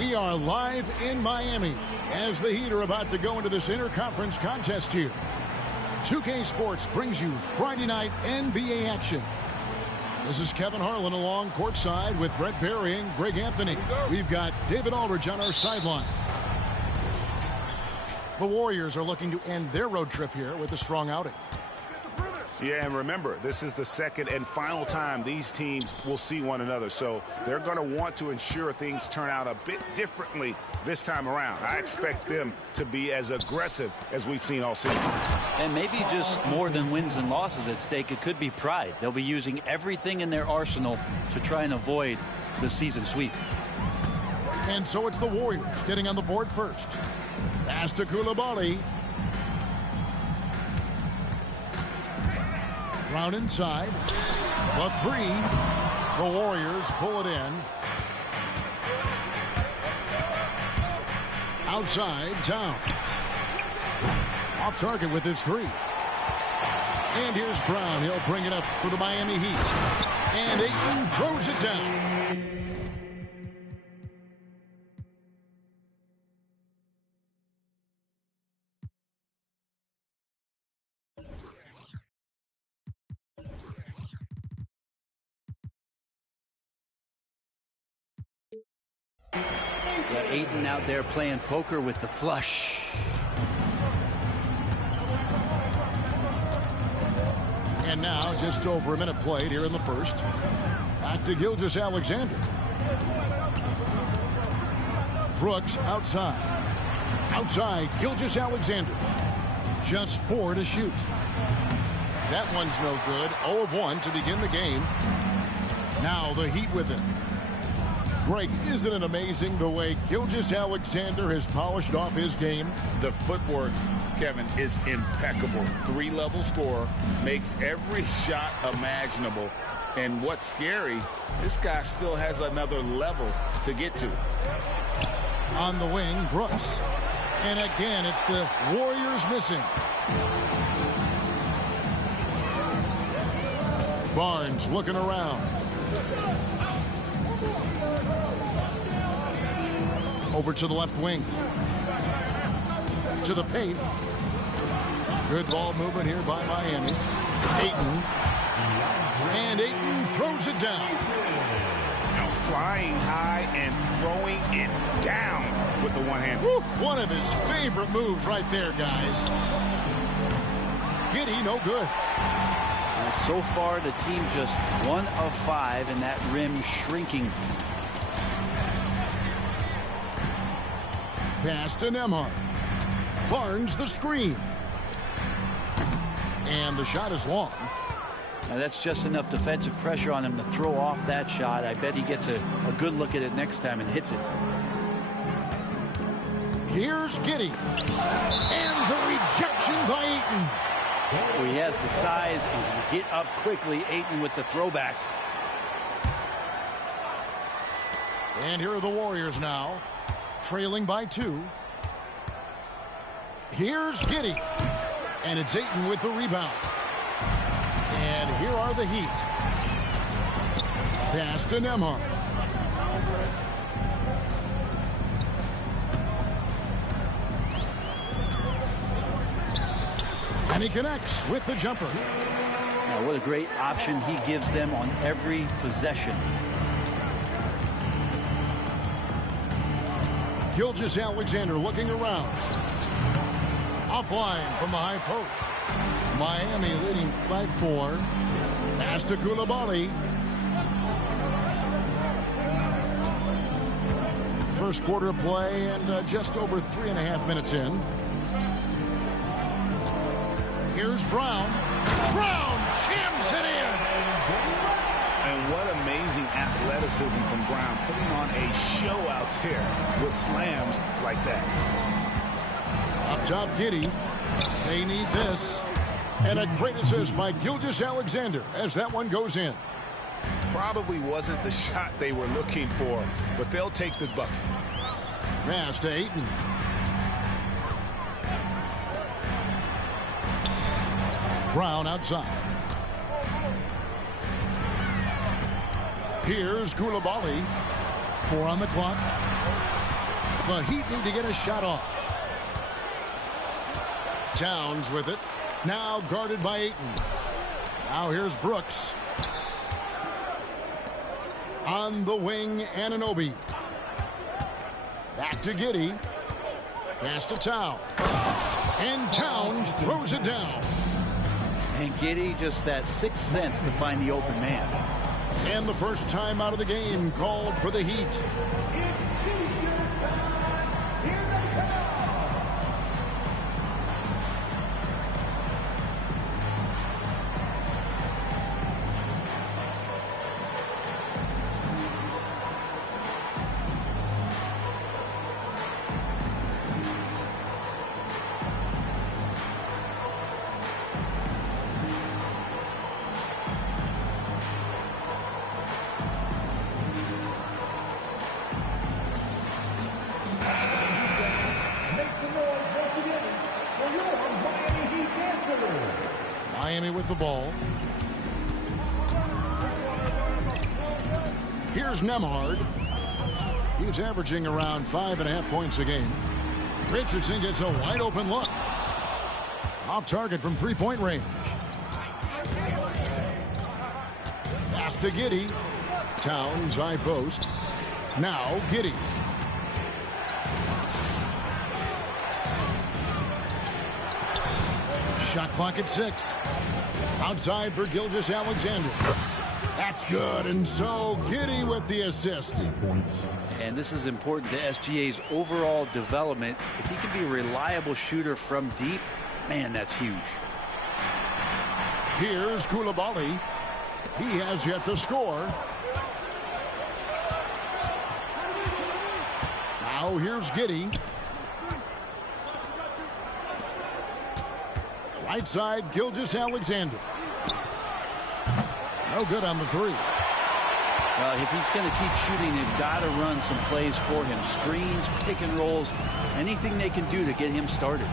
We are live in Miami as the Heat are about to go into this interconference contest here. 2K Sports brings you Friday night NBA action. This is Kevin Harlan along courtside with Brett Barry and Greg Anthony. We've got David Aldridge on our sideline. The Warriors are looking to end their road trip here with a strong outing. Yeah, and remember, this is the second and final time these teams will see one another. So they're going to want to ensure things turn out a bit differently this time around. I expect them to be as aggressive as we've seen all season. And maybe just more than wins and losses at stake. It could be pride. They'll be using everything in their arsenal to try and avoid the season sweep. And so it's the Warriors getting on the board first. Pass to Coulibaly. Round inside. The three. The Warriors pull it in. Outside, Towns. Off target with his three. And here's Brown. He'll bring it up for the Miami Heat. And Ayton throws it down. Ayton out there playing poker with the flush. And now just over a minute played here in the first. Back to Gilgeous-Alexander. Brooks outside. Outside, Gilgeous-Alexander. Just 4 to shoot. That one's no good. 0 of 1 to begin the game. Now the Heat with it. Greg, isn't it amazing the way Gilgeous-Alexander has polished off his game? The footwork, Kevin, is impeccable. 3-level scorer, makes every shot imaginable. And what's scary, this guy still has another level to get to. On the wing, Brooks. And again, it's the Warriors missing. Barnes looking around. Over to the left wing. To the paint. Good ball movement here by Miami. Ayton. And Ayton throws it down. Now flying high and throwing it down with the one hand. Woo, one of his favorite moves right there, guys. Giddey, no good. So far, the team just 1 of 5, and that rim shrinking. Pass to Nembhard. Barnes the screen. And the shot is long. Now that's just enough defensive pressure on him to throw off that shot. I bet he gets a good look at it next time and hits it. Here's Giddey. And the rejection by Ayton. Well, he has the size and can get up quickly. Ayton with the throwback. And here are the Warriors now, trailing by 2. Here's Giddey. And it's Ayton with the rebound. And here are the Heat. Pass to Nembhard. And he connects with the jumper. Now, what a great option he gives them on every possession. Gilgeous-Alexander looking around. Offline from the high post. Miami leading by 4. Pass to Coulibaly. First quarter play and just over 3.5 minutes in. Here's Brown. Brown jams it in. And what amazing athleticism from Brown, putting on a show out there with slams like that. Up top, Giddey. They need this. And a great assist by Gilgeous-Alexander as that one goes in. Probably wasn't the shot they were looking for, but they'll take the bucket. Pass to Ayton. Brown outside. Here's Coulibaly. 4 on the clock. The Heat need to get a shot off. Towns with it. Now guarded by Ayton. Now here's Brooks. On the wing, Anunoby. Back to Giddey. Pass to Towns. And Towns throws it down. And Giddey, just that sixth sense to find the open man. And the first time out of the game called for the Heat. Miami with the ball. Here's Nembhard. He's averaging around 5.5 points a game. Richardson gets a wide open look. Off target from three-point range. Pass to Giddey. Towns high post. Now Giddey. Shot clock at 6. Outside for Gilgeous-Alexander. That's good, and so Giddey with the assist. And this is important to SGA's overall development. If he can be a reliable shooter from deep, man, that's huge. Here's Coulibaly. He has yet to score. Now here's Giddey. Right side, Gilgeous-Alexander. No good on the 3. Well, if he's going to keep shooting, they've got to run some plays for him. Screens, pick and rolls, anything they can do to get him started.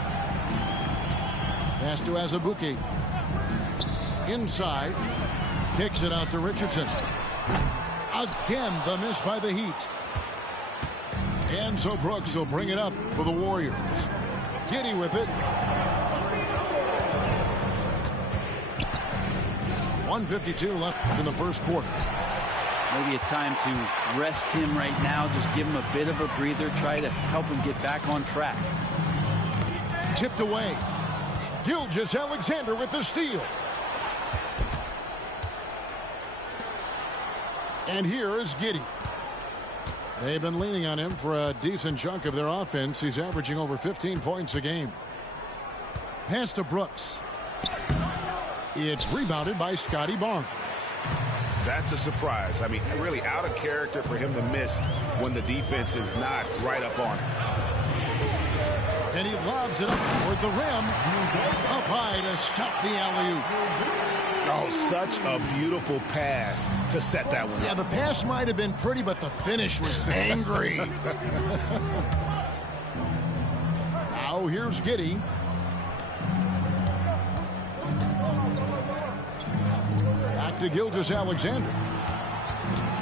Pass to Azubuike. Inside. Kicks it out to Richardson. Again, the miss by the Heat. And so Brooks will bring it up for the Warriors. Giddey with it. 1:52 left in the first quarter. Maybe a time to rest him right now. Just give him a bit of a breather. Try to help him get back on track. Tipped away. Gilgeous-Alexander with the steal. And here is Giddey. They've been leaning on him for a decent chunk of their offense. He's averaging over 15 points a game. Pass to Brooks. It's rebounded by Scotty Barnes. That's a surprise. I mean, really out of character for him to miss when the defense is not right up on him. And he lobs it up toward the rim. Up high to stuff the alley-oop. Oh, such a beautiful pass to set that one up. Yeah, the pass might have been pretty, but the finish was angry. Now here's Giddey. Back to Gilgeous-Alexander.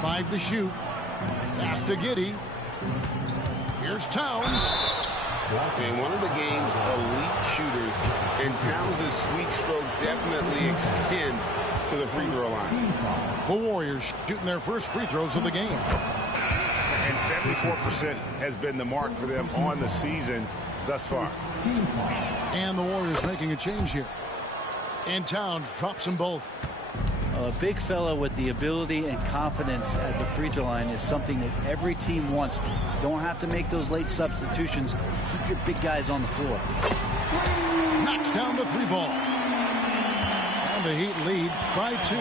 5 to shoot. Pass to Giddey. Here's Towns. And one of the game's elite shooters, and Towns' sweet stroke definitely extends to the free throw line. The Warriors shooting their first free throws of the game. And 74% has been the mark for them on the season thus far. And the Warriors making a change here. And Towns drops them both. A big fella with the ability and confidence at the free throw line is something that every team wants. Don't have to make those late substitutions. Keep your big guys on the floor. Knocks down the 3 ball. And the Heat lead by 2.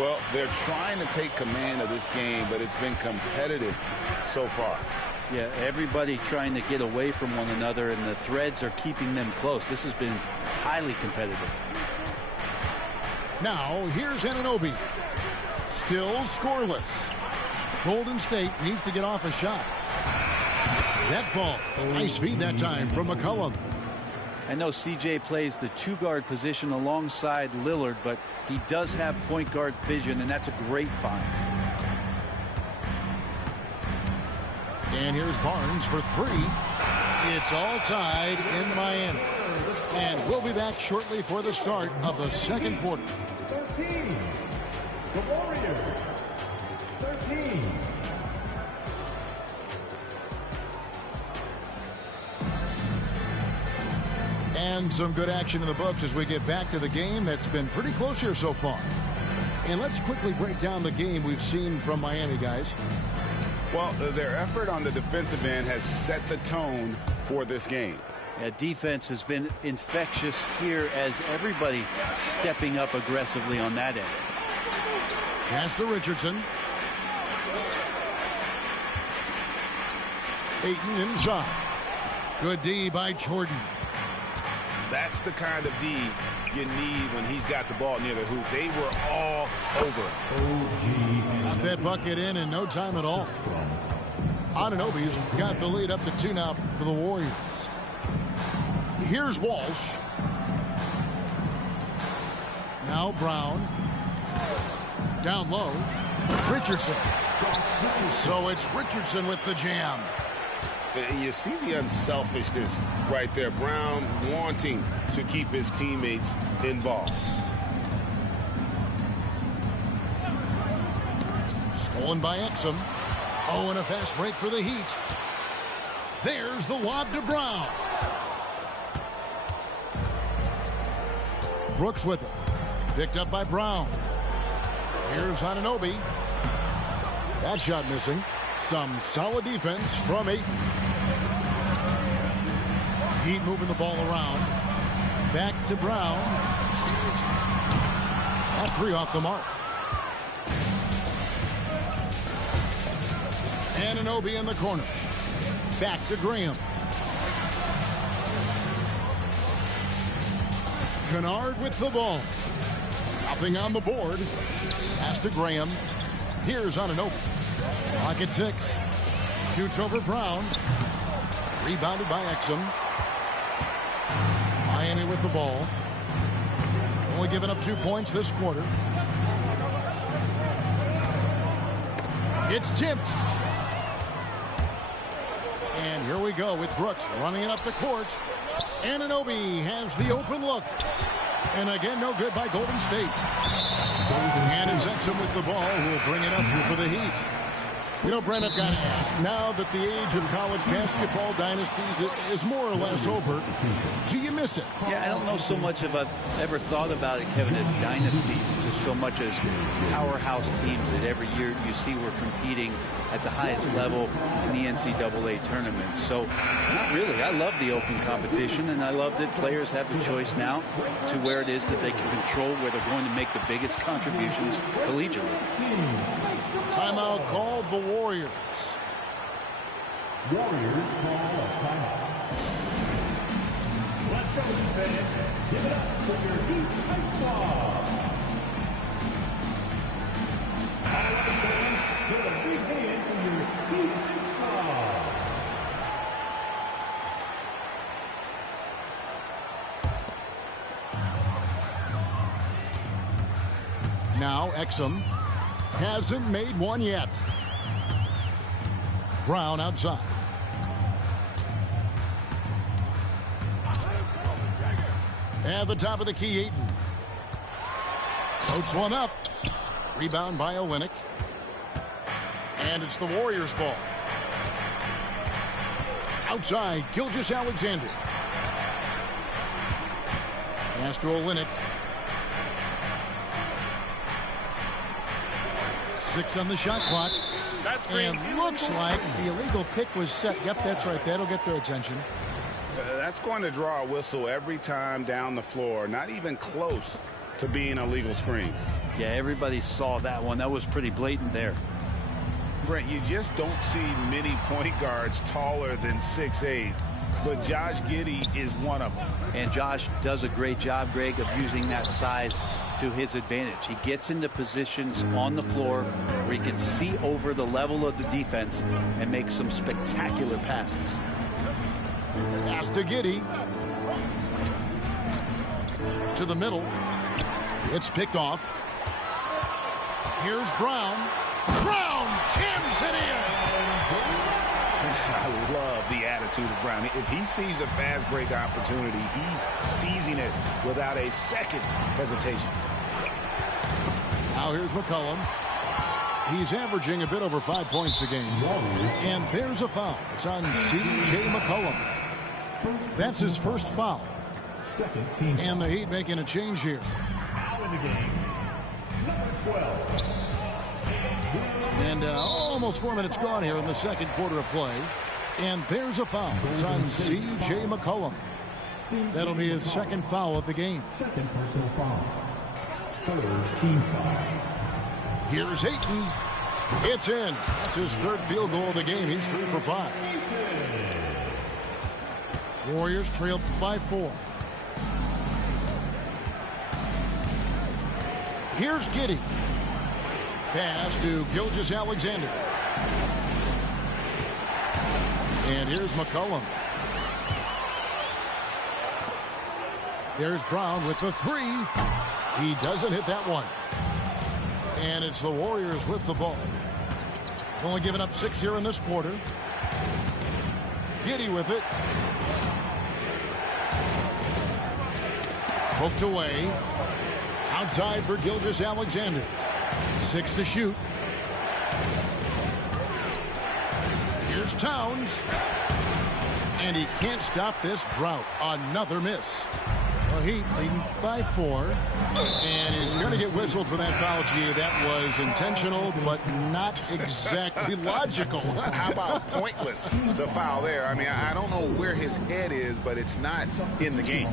Well, they're trying to take command of this game, but it's been competitive so far. Yeah, everybody trying to get away from one another, and the threads are keeping them close. This has been highly competitive. Now, here's Anunoby. Still scoreless. Golden State needs to get off a shot. That falls. Nice feed that time from McCollum. I know CJ plays the 2-guard position alongside Lillard, but he does have point guard vision, and that's a great find. And here's Barnes for 3. It's all tied in Miami. And we'll be back shortly for the start of the second quarter. 13. The Warriors. 13. And some good action in the books as we get back to the game that's been pretty close here so far. And let's quickly break down the game we've seen from Miami, guys. Well, their effort on the defensive end has set the tone for this game. Yeah, defense has been infectious here as everybody stepping up aggressively on that end. Pass to Richardson. Ayton inside. Good D by Jordan. That's the kind of D you need when he's got the ball near the hoop. They were all over. Got that bucket in no time at all. Anunoby's got the lead up to 2 now for the Warriors. Here's Walsh. Now Brown. Down low. Richardson. So it's Richardson with the jam. And you see the unselfishness right there. Brown wanting to keep his teammates involved. Stolen by Exum. Oh, and a fast break for the Heat. There's the lob to Brown. Brooks with it. Picked up by Brown. Here's Anunoby. That shot missing. Some solid defense from Ayton. Heat moving the ball around. Back to Brown. That 3 off the mark. Anunoby in the corner. Back to Graham. Kennard with the ball. Nothing on the board. Pass to Graham. Here's Anunoby. Clock at 6. Shoots over Brown. Rebounded by Exum. Miami with the ball. Only giving up 2 points this quarter. It's tipped. And here we go with Brooks running it up the court. Anunoby has the open look. And again, no good by Golden State. And it's Exum with the ball who will bring it up here for the Heat. You know, Brent, I've got to ask, now that the age of college basketball dynasties is more or less over, do you miss it? Yeah, I don't know so much if I've ever thought about it, Kevin, as dynasties, just so much as powerhouse teams that every year you see we're competing at the highest level in the NCAA tournament. So, not really. I love the open competition, and I love that players have the choice now to where it is that they can control where they're going to make the biggest contributions collegiately. Timeout called the Warriors. Warriors call a timeout. Let's go, defense. Give it up for your Heat Ice Squad. All right, fans, give a big hand for your Heat Ice Squad. Now Exum hasn't made one yet. Brown outside. At the top of the key, Ayton. Floats one up. Rebound by Olynyk. And it's the Warriors' ball. Outside, Gilgeous-Alexander. Pass to Olynyk. 6 on the shot clock. That's great. And looks like the illegal pick was set. Yep, that's right. That'll get their attention. That's going to draw a whistle every time down the floor. Not even close to being a legal screen. Yeah, everybody saw that one. That was pretty blatant there. Brent, you just don't see many point guards taller than 6'8", but Josh Giddey is one of them. And Josh does a great job, Greg, of using that size to his advantage. He gets into positions on the floor where he can see over the level of the defense and make some spectacular passes. Pass to Giddey. To the middle. It's picked off. Here's Brown. Brown jams it in. I love the attitude of Brown. If he sees a fast break opportunity, he's seizing it without a second's hesitation. Now here's McCollum. He's averaging a bit over 5 points a game. And there's a foul. It's on C.J. McCollum. That's his first foul. Second team. And the Heat making a change here. Now in the game, number 12. And almost 4 minutes gone here in the second quarter of play. And there's a foul. It's on C.J. McCollum. That'll be his second foul of the game. Second personal foul. Third team foul. Here's Ayton. It's in. That's his third field goal of the game. He's 3 for 5. Warriors trailed by 4. Here's Giddey. Pass to Gilgeous-Alexander. And here's McCollum. There's Brown with the 3. He doesn't hit that one. And it's the Warriors with the ball. Only giving up 6 here in this quarter. Giddey with it. Poked away. Outside for Gilgeous-Alexander. 6 to shoot. Here's Towns. And he can't stop this drought. Another miss. Well, Heat leading by 4. And he's going to get whistled for that foul, G. That was intentional, but not exactly logical. How about pointless to foul there? I mean, I don't know where his head is, but it's not in the game.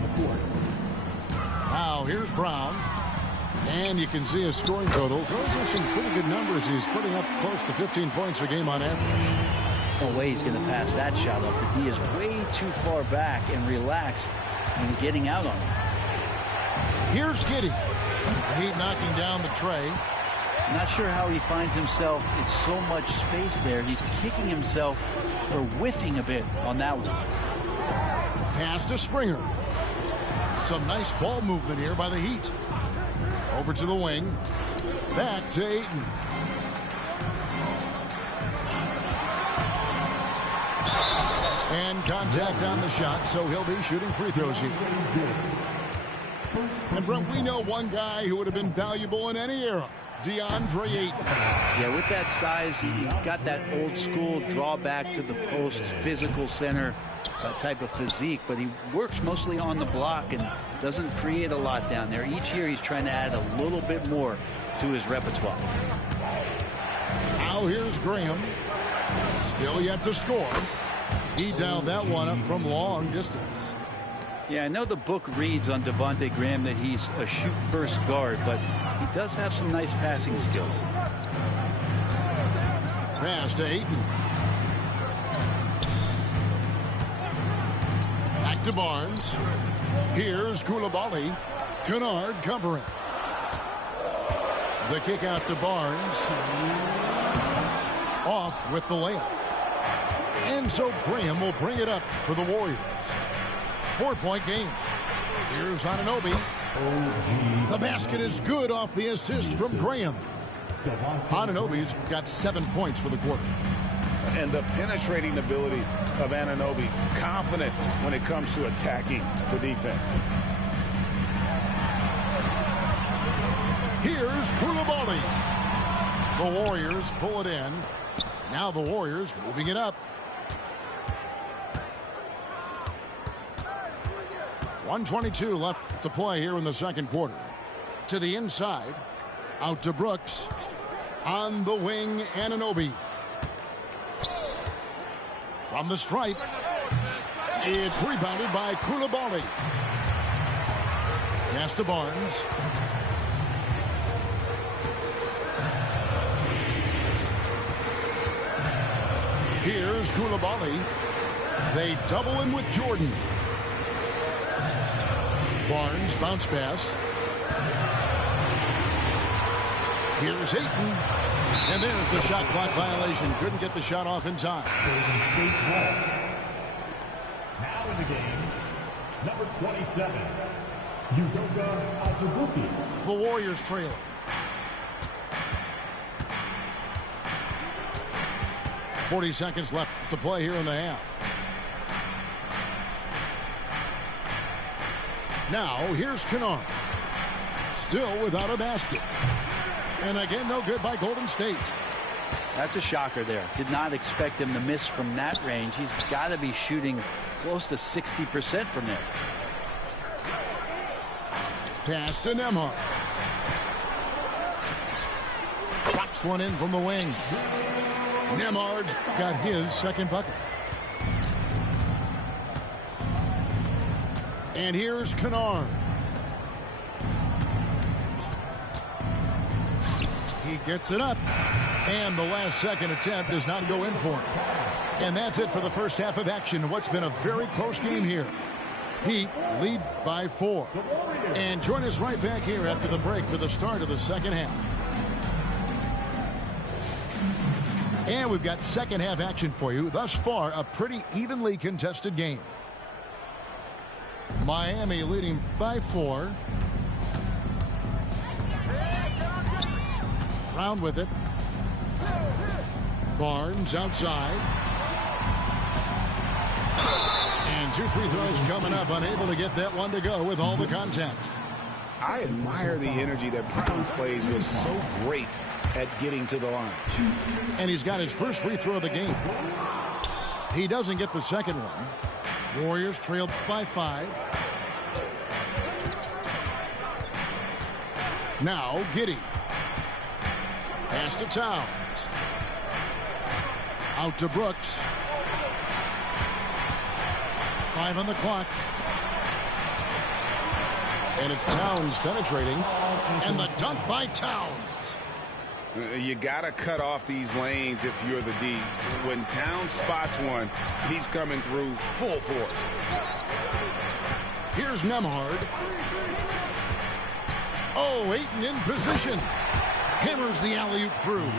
Now, here's Brown. And you can see his scoring totals. Those are some pretty good numbers. He's putting up close to 15 points a game on average. No way he's going to pass that shot up. The D is way too far back and relaxed and getting out on him. Here's Giddey. Heat knocking down the tray. Not sure how he finds himself. It's so much space there. He's kicking himself for whiffing a bit on that one. Pass to Springer. Some nice ball movement here by the Heat. Over to the wing. Back to Ayton. And contact on the shot, so he'll be shooting free throws here. And Brent, we know one guy who would have been valuable in any era. DeAndre Ayton. Yeah, with that size, he got that old school drawback to the post, physical center type of physique, but he works mostly on the block and doesn't create a lot down there. Each year he's trying to add a little bit more to his repertoire. Now here's Graham. Still yet to score. He dialed that one up from long distance. Yeah, I know the book reads on Devontae Graham that he's a shoot-first guard, but he does have some nice passing skills. Pass to Ayton. Back to Barnes. Here's Coulibaly. Kennard covering. The kick out to Barnes. Off with the layup. And so Graham will bring it up for the Warriors. 4-point game. Here's Anunoby. The basket is good off the assist from Graham. Anunoby's got 7 points for the quarter. And the penetrating ability of Anunoby, confident when it comes to attacking the defense. Here's Coulibaly. The Warriors pull it in. Now the Warriors moving it up. 1:22 left to play here in the second quarter. To the inside. Out to Brooks. On the wing, Anunoby. From the stripe. It's rebounded by Coulibaly. Pass to Barnes. Here's Coulibaly. They double him with Jordan. Barnes, bounce pass. Here's Ayton. And there's the shot clock violation. Couldn't get the shot off in time. Now in the game, number 27, Udoka Azubuike. The Warriors trail. .40 seconds left to play here in the half. Now, here's Kennard. Still without a basket. And again, no good by Golden State. That's a shocker there. Did not expect him to miss from that range. He's got to be shooting close to 60% from there. Pass to Nembhard. Drops one in from the wing. Nembhard's got his second bucket. And here's Kennard. He gets it up. And the last second attempt does not go in for him. And that's it for the first half of action. What's been a very close game here. Heat lead by 4. And join us right back here after the break for the start of the second half. And we've got second half action for you. Thus far, a pretty evenly contested game. Miami leading by 4. Round with it. Barnes outside. And 2 free throws coming up. Unable to get that one to go with all the contact. I admire the energy that Brown plays with. So great at getting to the line. And he's got his first free throw of the game. He doesn't get the second one. Warriors trailed by 5. Now Giddey. Pass to Towns. Out to Brooks. 5 on the clock. And it's Towns penetrating. And the dunk by Towns. You got to cut off these lanes if you're the D. When Towns spots one, he's coming through full force. Here's Nembhard. Oh, Ayton in position. Hammers the alley-oop through.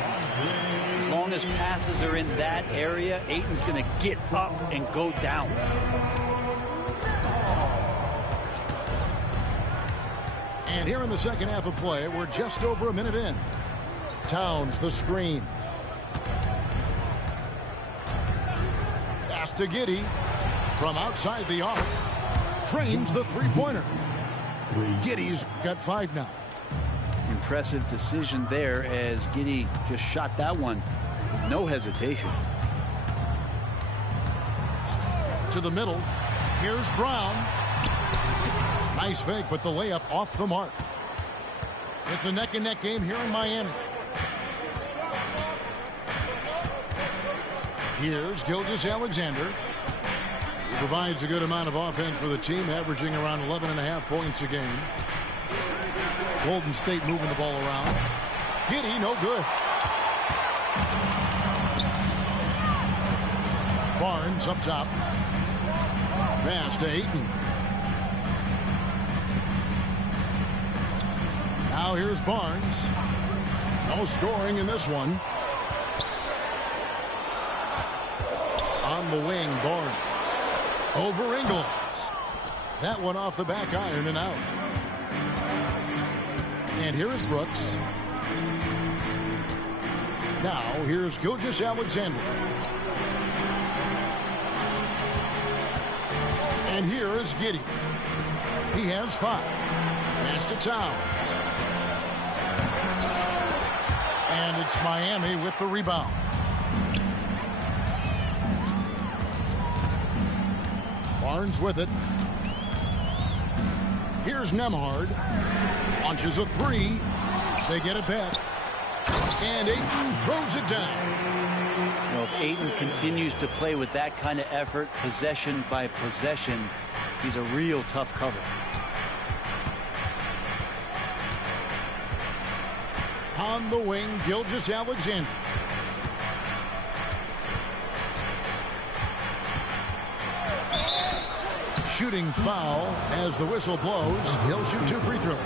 As long as passes are in that area, Ayton's going to get up and go down. And here in the second half of play, we're just over a minute in. Towns the screen. Pass to Giddey. From outside the arc. Trains the three-pointer. Giddey's got 5 now. Impressive decision there as Giddey just shot that one. No hesitation. To the middle. Here's Brown. Nice fake, but the layup off the mark. It's a neck-and-neck game here in Miami. Here's Gilgeous-Alexander. He provides a good amount of offense for the team, averaging around 11.5 points a game. Golden State moving the ball around. Giddey, no good. Barnes up top. Pass to Ayton. Now here's Barnes. No scoring in this one. On the wing, Barnes. Over Ingles. That one off the back iron and out. And here is Brooks. Now here's Gilgeous-Alexander. And here is Giddey. He has 5. Pass to Towns. And it's Miami with the rebound. Barnes with it. Here's Nembhard. Launches a 3. They get it back. And Ayton throws it down. You know, if Ayton continues to play with that kind of effort, possession by possession, he's a real tough cover. On the wing, Gilgeous-Alexander. Shooting foul as the whistle blows. He'll shoot 2 free throws.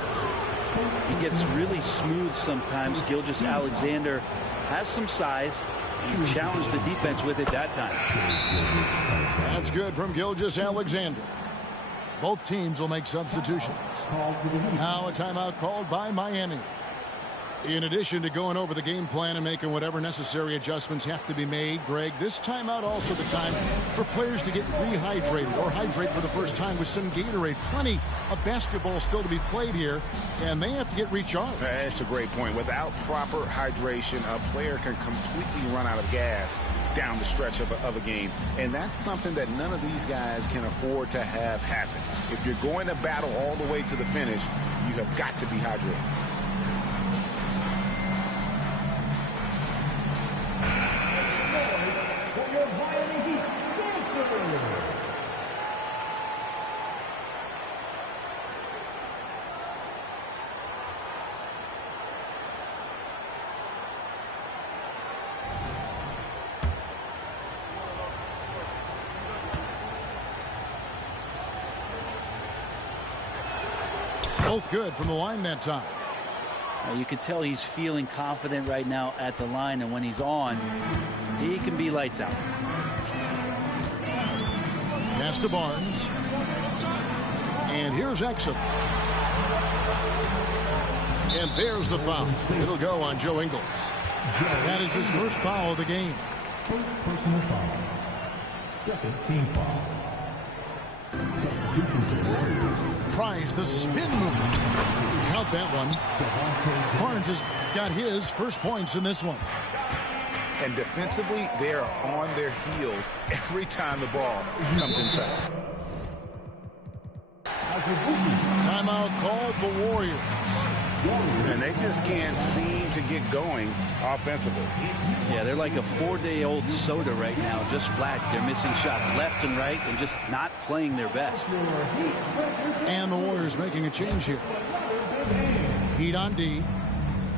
He gets really smooth sometimes. Gilgeous-Alexander has some size. He challenged the defense with it that time. That's good from Gilgeous-Alexander. Both teams will make substitutions. Now a timeout called by Miami. In addition to going over the game plan and making whatever necessary adjustments have to be made, Greg, this timeout also the time for players to get rehydrated or hydrate for the first time with some Gatorade. Plenty of basketball still to be played here, and they have to get recharged. That's a great point. Without proper hydration, a player can completely run out of gas down the stretch of a game. And that's something that none of these guys can afford to have happen. If you're going to battle all the way to the finish, you have got to be hydrated. Both good from the line that time. You can tell he's feeling confident right now at the line, and when he's on, he can be lights out. Pass to Barnes. And here's Exum. And there's the foul. It'll go on Joe Ingles. That is his first foul of the game. First personal foul. Second team foul. Substitution for the Warriors. Tries the spin move. Count that one. Barnes has got his first points in this one. And defensively, they are on their heels every time the ball comes inside. Timeout called the Warriors. And they just can't seem to get going offensively. Yeah, they're like a 4-day-old soda right now, just flat. They're missing shots left and right and just not playing their best. And the Warriors making a change here. Heat on D.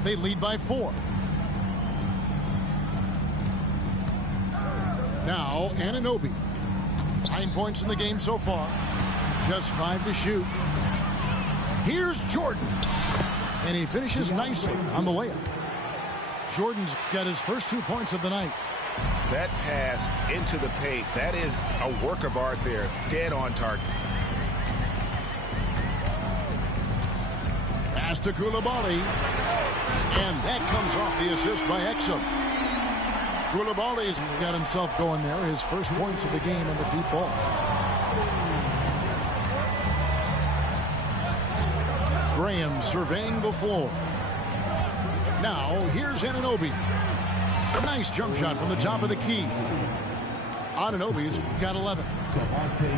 They lead by 4. Now, Anunoby. 9 points in the game so far. Just 5 to shoot. Here's Jordan. And he finishes nicely on the layup. Jordan's got his first 2 points of the night. That pass into the paint, that is a work of art there. Dead on target. Pass to Coulibaly. And that comes off the assist by Exum. Coulibaly's got himself going there. His first points of the game in the deep ball. Graham surveying the floor. Now, here's Anunoby. A nice jump shot from the top of the key. Anunoby's got 11.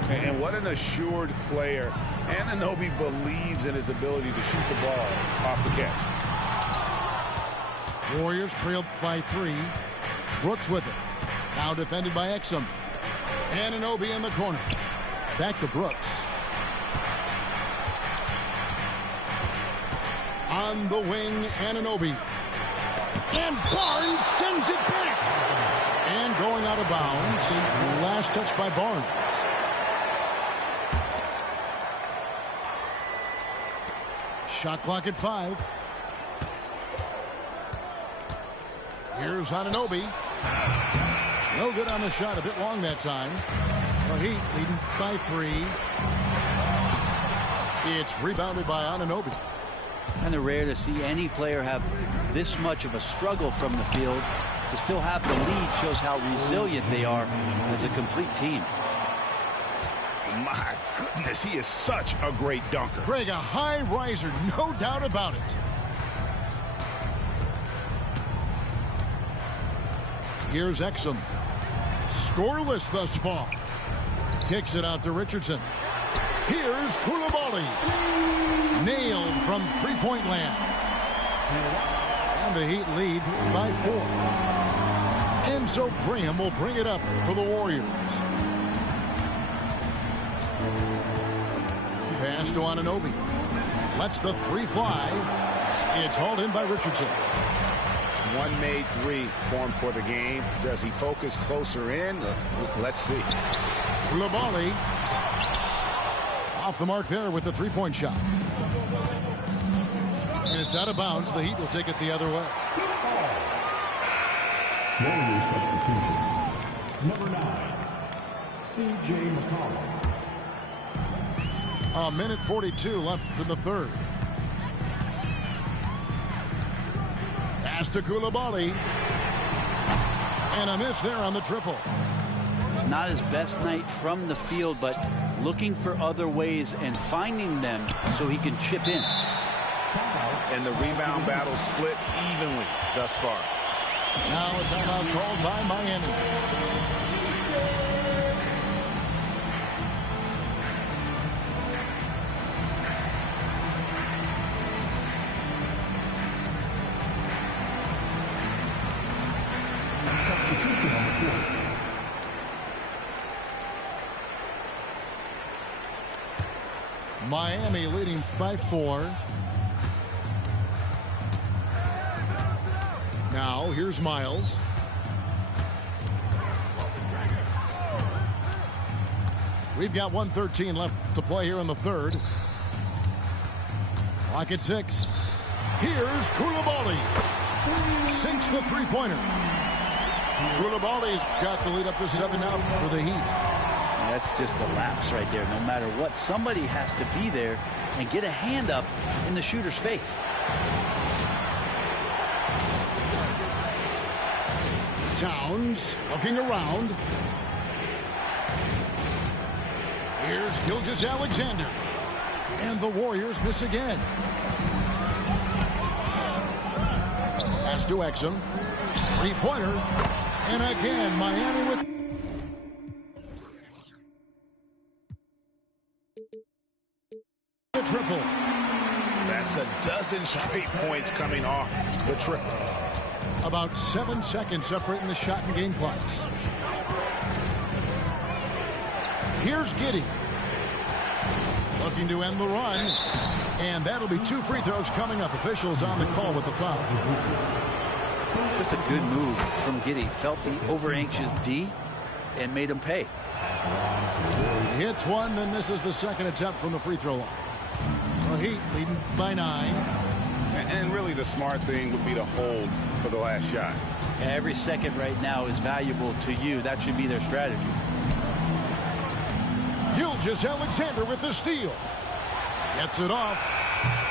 And what an assured player. Anunoby believes in his ability to shoot the ball off the catch. Warriors trailed by 3. Brooks with it. Now defended by Exum. Anunoby in the corner. Back to Brooks. On the wing, Anunoby. And Barnes sends it back. And going out of bounds. Last touch by Barnes. Shot clock at 5. Here's Anunoby. No good on the shot. A bit long that time. The Heat leading by 3. It's rebounded by Anunoby. Kind of rare to see any player have this much of a struggle from the field. To still have the lead shows how resilient they are as a complete team. My goodness, he is such a great dunker. Greg, a high riser, no doubt about it. Here's Exum. Scoreless thus far. Kicks it out to Richardson. Here's Coulibaly. Nailed from three-point land. And the Heat lead by 4. Enzo Graham will bring it up for the Warriors. Pass to Anunoby. Lets the 3 fly. It's hauled in by Richardson. One made 3 formed for the game. Does he focus closer in? Let's see. Coulibaly off the mark there with the 3-point shot. And it's out of bounds. The Heat will take it the other way. Warrior substitution. Number 9, C.J. McCollum. A minute 42 left in the third. Pass to Coulibaly. And a miss there on the triple. It's not his best night from the field, but looking for other ways and finding them so he can chip in. And the rebound battle split evenly thus far. Now a timeout called by Miami. Miami leading by 4. Now here's Miles. We've got 1:13 left to play here in the third. Clock at 6. Here's Coulibaly. Sinks the three-pointer. Coulibaly's got the lead up to 7 now for the Heat. That's just a lapse right there. No matter what, somebody has to be there and get a hand up in the shooter's face. Towns looking around. Here's Gilgeous-Alexander. And the Warriors miss again. Pass to Exum. Three-pointer. And again, Miami with the triple. That's a dozen straight points coming off the triple. About 7 seconds separating the shot and game clocks. Here's Giddey. Looking to end the run. And that'll be 2 free throws coming up. Officials on the call with the foul. Just a good move from Giddey. Felt the over-anxious D and made him pay. Hits one, then misses the second attempt from the free throw line. The Heat leading by 9. And really the smart thing would be to hold for the last shot. Every second right now is valuable to you. That should be their strategy. Gilgeous-Alexander with the steal. Gets it off.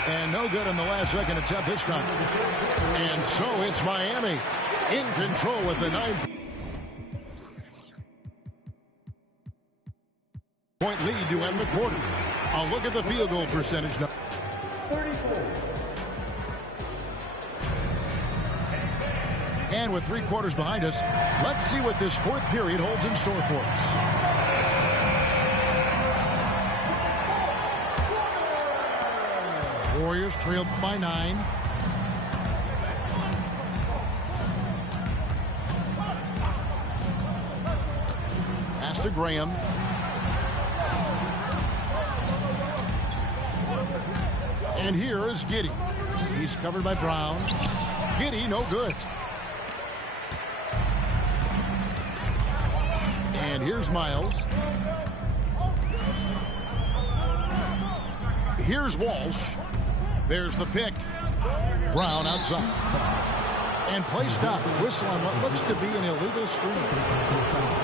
And no good in the last second attempt this time. And so it's Miami in control with the 9-point lead to end the quarter. A look at the field goal percentage now. 34. And with 3 quarters behind us, let's see what this fourth period holds in store for us. Warriors trailed by 9. Pass to Graham. And here is Giddey. He's covered by Brown. Giddey, no good. And here's Miles. Here's Walsh. There's the pick. Brown outside. And play stops. Whistle on what looks to be an illegal screen.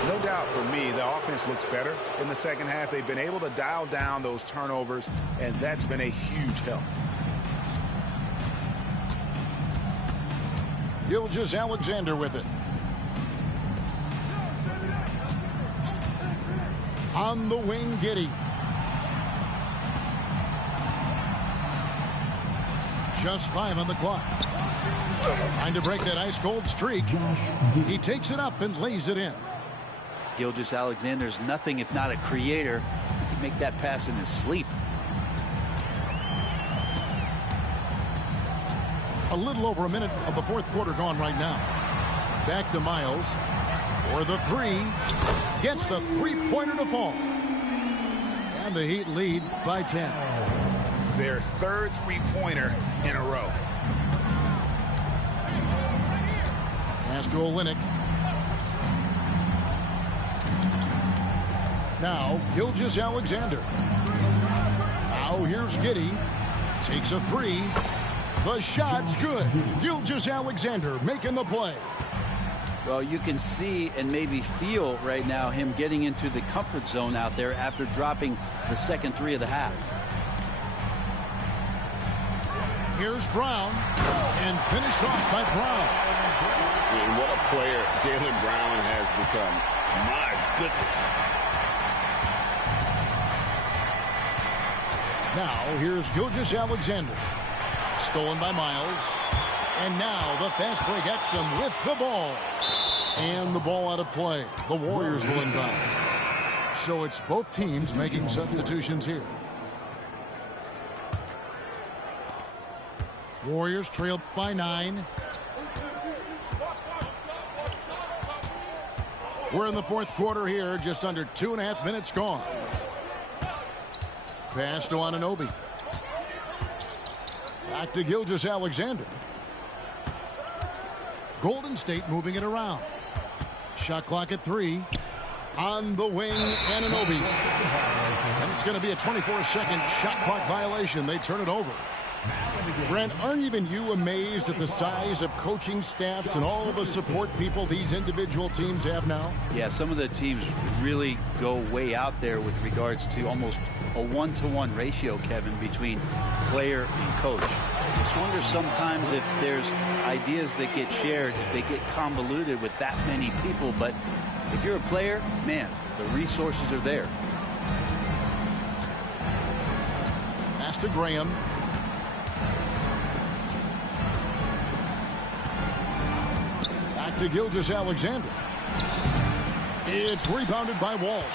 No doubt for me, the offense looks better in the second half. They've been able to dial down those turnovers, and that's been a huge help. Gilgeous-Alexander with it. On the wing, Giddey. Just 5 on the clock. Trying to break that ice-cold streak. He takes it up and lays it in. Gilgeous-Alexander's nothing if not a creator. He can make that pass in his sleep. A little over a minute of the fourth quarter gone right now. Back to Miles. For the three. Gets the three-pointer to fall. And the Heat lead by 10. Their third three-pointer in a row. Pass to Olynyk. Now Gilgeous-Alexander. Now here's Giddey. Takes a three. The shot's good. Gilgeous-Alexander making the play. Well, you can see and maybe feel right now him getting into the comfort zone out there after dropping the second three of the half. Here's Brown. And finished off by Brown. And what a player Jaylen Brown has become. My goodness. Now here's Gilgeous-Alexander. Stolen by Miles. And now the fast break Exum with the ball. And the ball out of play. The Warriors will inbound. So it's both teams making substitutions here. Warriors trail by 9. We're in the fourth quarter here. Just under 2.5 minutes gone. Pass to Anunoby. Back to Gilgeous-Alexander. Golden State moving it around. Shot clock at 3. On the wing, Anunoby. And it's going to be a 24-second shot clock violation. They turn it over. Brent, aren't even you amazed at the size of coaching staffs and all the support people these individual teams have now? Yeah, some of the teams really go way out there with regards to almost a 1-to-1 ratio, Kevin, between player and coach. I just wonder sometimes if there's ideas that get shared, if they get convoluted with that many people. But if you're a player, man, the resources are there. Pass to Graham. Back to Gilgeous-Alexander. It's rebounded by Walsh.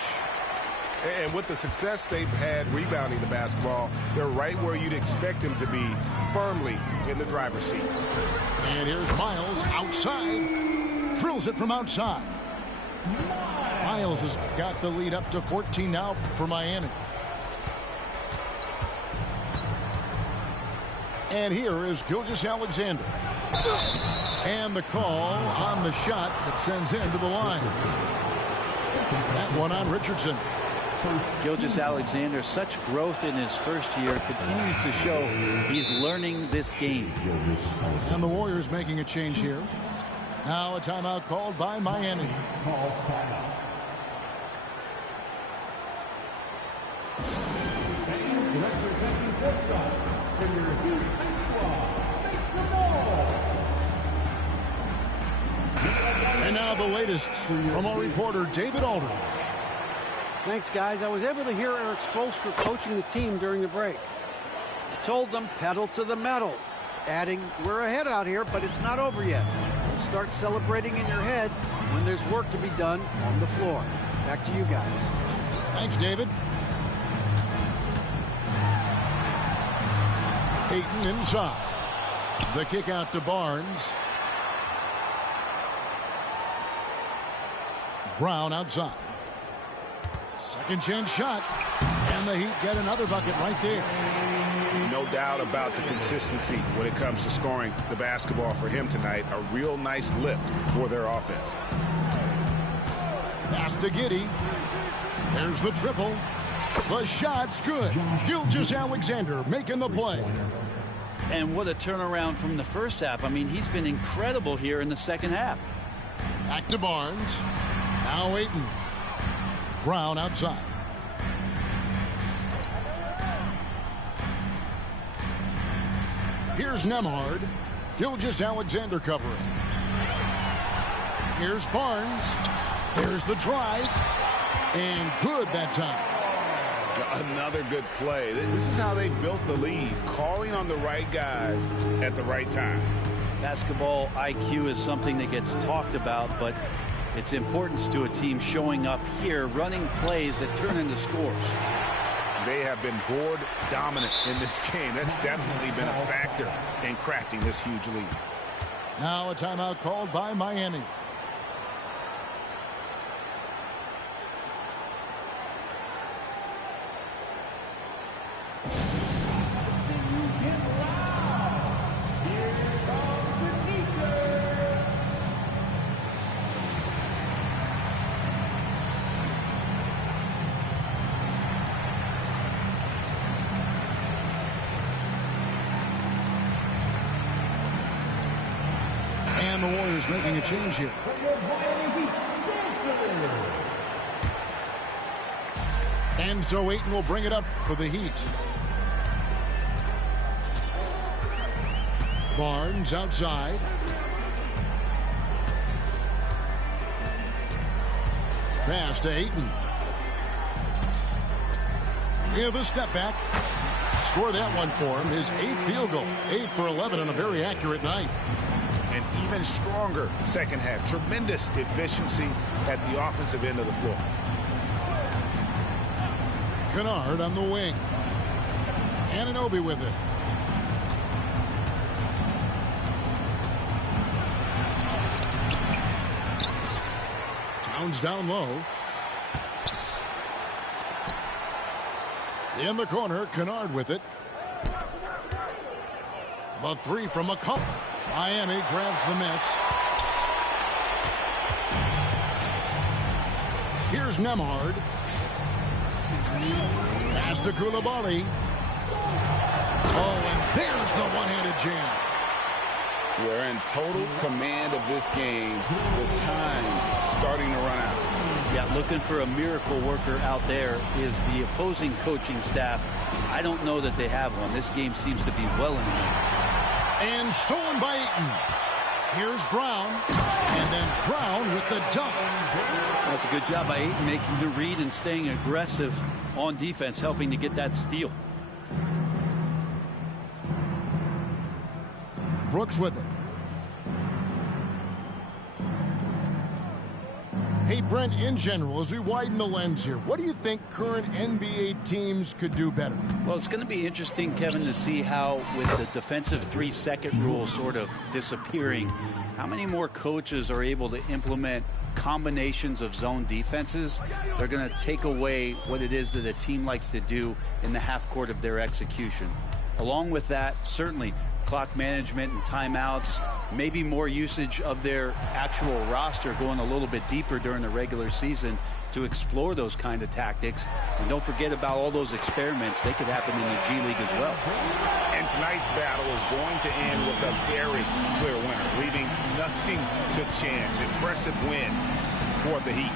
And with the success they've had rebounding the basketball, they're right where you'd expect them to be, firmly in the driver's seat. And here's Miles outside. Drills it from outside. Miles has got the lead up to 14 now for Miami. And here is Gilgeous-Alexander. And the call on the shot that sends him to the line. That one on Richardson. Gilgeous-Alexander, such growth in his first year, continues to show he's learning this game. And the Warriors making a change here. Now a timeout called by Miami. Calls timeout. And representing Portsmouth from your Heat High Squad, make some noise. And now the latest from our reporter David Aldridge. Thanks, guys. I was able to hear Eric Spoelstra coaching the team during the break. I told them pedal to the metal, adding, we're ahead out here, but it's not over yet. We'll start celebrating in your head when there's work to be done on the floor. Back to you guys. Thanks, David. Ayton inside. The kick out to Barnes. Brown outside. Second chance shot. And the Heat get another bucket right there. No doubt about the consistency when it comes to scoring the basketball for him tonight. A real nice lift for their offense. Pass to Giddey. There's the triple. The shot's good. Gilgeous-Alexander making the play. And what a turnaround from the first half. I mean, he's been incredible here in the second half. Back to Barnes. Now Ayton. Brown outside. Here's Nembhard. Gilgeous-Alexander covering. Here's Barnes. There's the drive. And good that time. Another good play. This is how they built the lead, calling on the right guys at the right time. Basketball IQ is something that gets talked about, but its importance to a team showing up here, running plays that turn into scores. They have been board dominant in this game. That's definitely been a factor in crafting this huge lead. Now a timeout called by Miami. And the Warriors making a change here. And so Ayton will bring it up for the Heat. Barnes outside. Pass to Ayton. Yeah, the step back. Score that one for him. His 8th field goal. 8 for 11 on a very accurate night. An even stronger second half. Tremendous efficiency at the offensive end of the floor. Kennard on the wing. Anunoby with it. Towns down low. In the corner, Kennard with it. The three from McCollum. Miami grabs the miss. Here's Nembhard. Pass to Coulibaly. Oh, and there's the one-handed jam. We're in total command of this game with time starting to run out. Yeah, looking for a miracle worker out there is the opposing coaching staff. I don't know that they have one. This game seems to be well in hand. And stolen by Ayton. Here's Brown. And then Brown with the dunk. That's a good job by Ayton making the read and staying aggressive on defense, helping to get that steal. Brooks with it. Hey, Brent, in general, as we widen the lens here, what do you think current NBA teams could do better? Well, it's going to be interesting, Kevin, to see how, with the defensive 3-second rule sort of disappearing, how many more coaches are able to implement combinations of zone defenses. They're going to take away what it is that a team likes to do in the half court of their execution. Along with that, certainly clock management and timeouts, maybe more usage of their actual roster going a little bit deeper during the regular season to explore those kind of tactics. And don't forget about all those experiments. They could happen in the G League as well. And tonight's battle is going to end with a very clear winner, leaving nothing to chance. Impressive win for the Heat.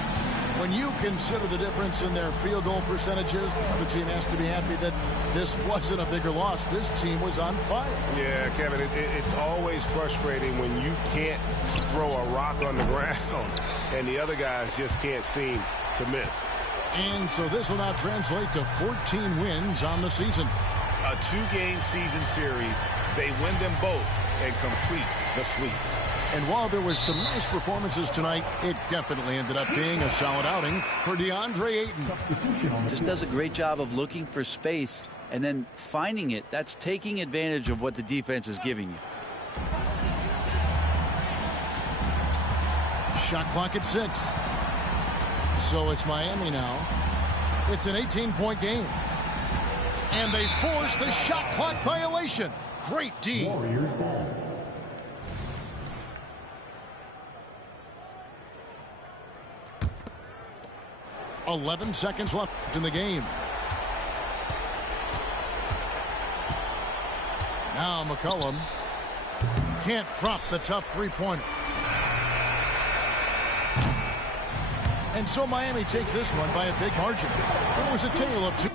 When you consider the difference in their field goal percentages, the team has to be happy that this wasn't a bigger loss. This team was on fire. Yeah, Kevin, it's always frustrating when you can't throw a rock on the ground and the other guys just can't seem to miss. And so this will now translate to 14 wins on the season. A 2-game season series. They win them both and complete the sweep. And while there was some nice performances tonight, it definitely ended up being a solid outing for DeAndre Ayton. Just does a great job of looking for space and then finding it. That's taking advantage of what the defense is giving you. Shot clock at 6. So it's Miami now. It's an 18-point game. And they force the shot clock violation. Great D. Warriors ball. .11 seconds left in the game. Now McCollum can't drop the tough three-pointer. And so Miami takes this one by a big margin. It was a tale of two